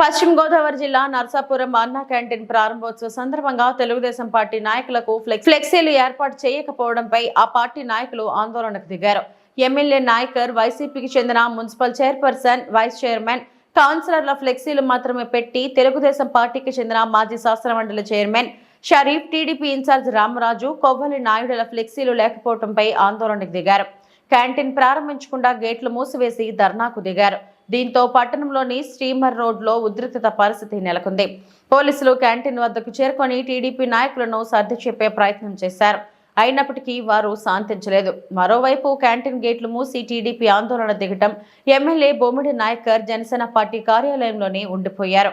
పశ్చిమ గోదావరి జిల్లా నర్సాపురం అన్నా క్యాంటీన్ ప్రారంభోత్సవ సందర్భంగా తెలుగుదేశం పార్టీ నాయకులకు ఫ్లెక్సీలు ఏర్పాటు చేయకపోవడంపై ఆ పార్టీ నాయకులు ఆందోళనకు దిగారు. ఎమ్మెల్యే నాయకర్, వైసీపీకి చెందిన మున్సిపల్ చైర్పర్సన్, వైస్ చైర్మన్, కౌన్సిలర్ల ఫ్లెక్సీలు మాత్రమే పెట్టి తెలుగుదేశం పార్టీకి చెందిన మాజీ శాసనమండలి chairman Sharif, TDP incharge Ramaraju, Kovvali నాయుడుల ఫ్లెక్సీలు లేకపోవడంపై ఆందోళనకు దిగారు. క్యాంటీన్ ప్రారంభించకుండా గేట్లు మూసివేసి ధర్నాకు దిగారు. దీంతో పట్టణంలోని స్టీమర్ రోడ్లో ఉద్రిక్తత పరిస్థితి నెలకొంది. పోలీసులు క్యాంటీన్ వద్దకు చేరుకొని టీడీపీ నాయకులను సర్ది చెప్పే ప్రయత్నం చేశారు. అయినప్పటికీ వారు శాంతించలేదు. మరోవైపు క్యాంటీన్ గేట్లు మూసి టీడీపీ ఆందోళన దిగటం ఎమ్మెల్యే బొమ్మిడి నాయకర్ జనసేన పార్టీ కార్యాలయంలోనే ఉండిపోయారు.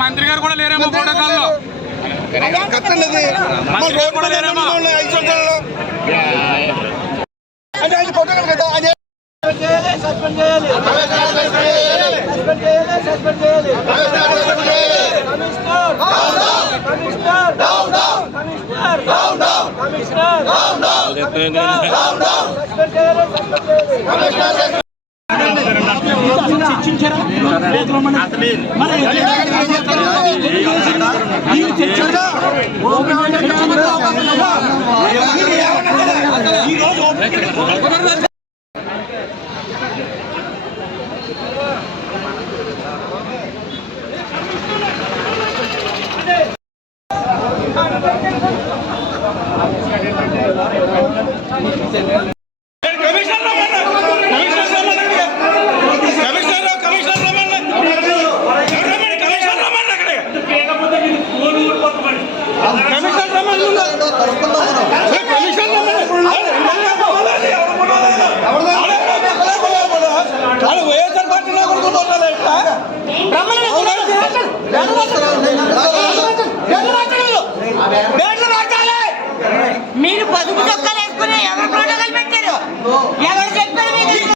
మంత్రి గారు కూడా లేరేమో ప్రోటోకాల్లో. మీరు పసుపు చొక్కాలు వేసుకుని ఎవరు ప్రోటోకాల్ పెట్టారు? ఎవరు చెప్పారు మీకు?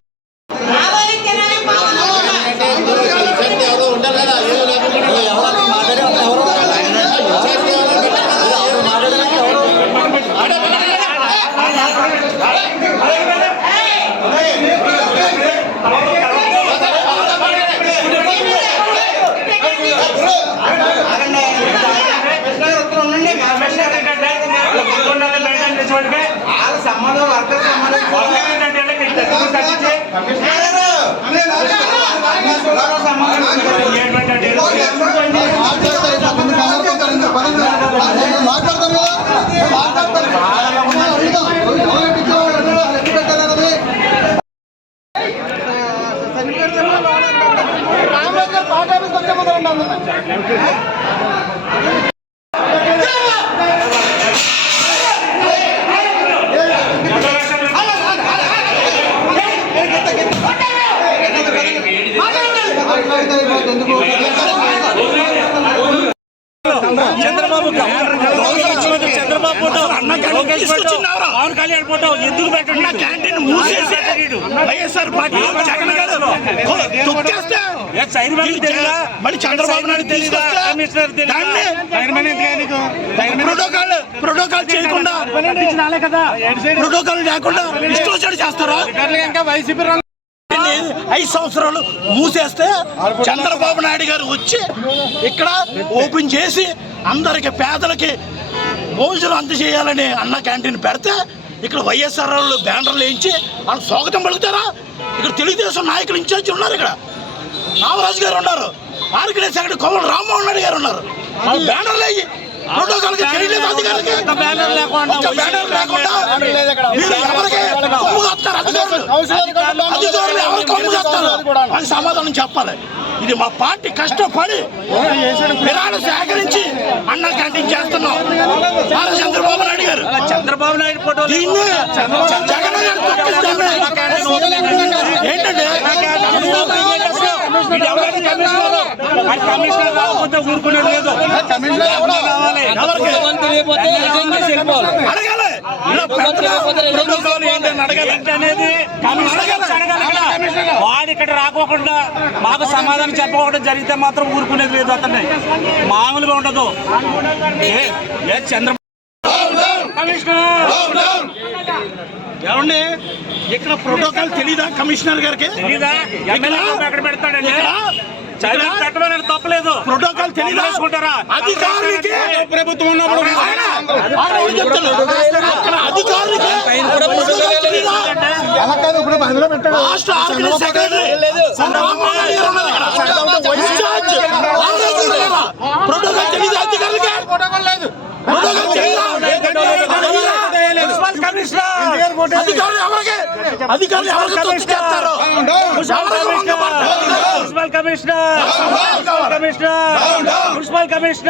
సంబంధం వర్కర్ పవన్ కళ్యాణ్ ఫోటో ఎందుకు పెట్టండి? క్యాంటీన్ మూసేసి వైఎస్ఆర్ పార్టీ జగన్ గారు మళ్ళీ చంద్రబాబు నాయుడు ప్రోటోకాల్ చేయకుండా ప్రోటోకాల్ లేకుండా ఇష్టం చేస్తారా? వైసీపీ 5 సంవత్సరాలు మూసేస్తే చంద్రబాబు నాయుడు గారు వచ్చి ఇక్కడ ఓపెన్ చేసి అందరికి పేదలకి భోజనం అందజేయాలని అన్న క్యాంటీన్ పెడితే ఇక్కడ వైఎస్ఆర్ బ్యానర్లు వేయించి వాళ్ళు స్వాగతం పలుకుతారా? ఇక్కడ తెలుగుదేశం నాయకులు ఇన్ఛార్జి ఉన్నారు. ఇక్కడ రామరాజు గారు ఉన్నారు, ఆర్గనైజ్ సెక్రటరీ కొవ్వలి రామ్మోహన్ రెడ్డి గారు ఉన్నారు. వాళ్ళు బ్యానర్లు వేయి ప్రోటోకాల్ తెలియలేదు అధికారులకి. బ్యానర్ లేకుండా అధికారులు ఎవరు కొమ్ము చేస్తారు అని సమాధానం చెప్పాలి. ఇది మా పార్టీ కష్టపడి విరాళ సేకరించి అన్న క్యాంటీన్ చేస్తున్నాం. చంద్రబాబు నాయుడు గారు దీన్ని జగన్ గారు ఏంటంటే మరి కమిషనర్ రాకపోతే ఊరుకునేది లేదు. రావాలి. ఎవరికి? అడగాలి. ఇలా ప్రోటోకాల్ ఏంటని అడగాలి. ఏంటనేది కమిషనర్ అడగాలి కదా. వాడు ఇక్కడ రాకోకుండా మాకు సమాధానం చెప్పకుండా జరిగితే మాత్రం ఊరుకునేది లేదు. అతన్ని మామూలుగా ఉండదు. చంద్రబాబు ఏమండి ఇక్కడ ప్రోటోకాల్ తెలీదా కమిషనర్ గారికి? ఎక్కడ పెడతాడండి? పెట్టమని తప్పలేదు. ప్రోటోకాల్ తెలియదా? అధికారులకి ప్రభుత్వం ఉన్నప్పుడు రాష్ట్ర ఆర్థిక సెక్రటరీ ప్రోటోకాల్ తెలియదు అధికారులకి. అధికారులు మున్సిపల్ కమిషనర్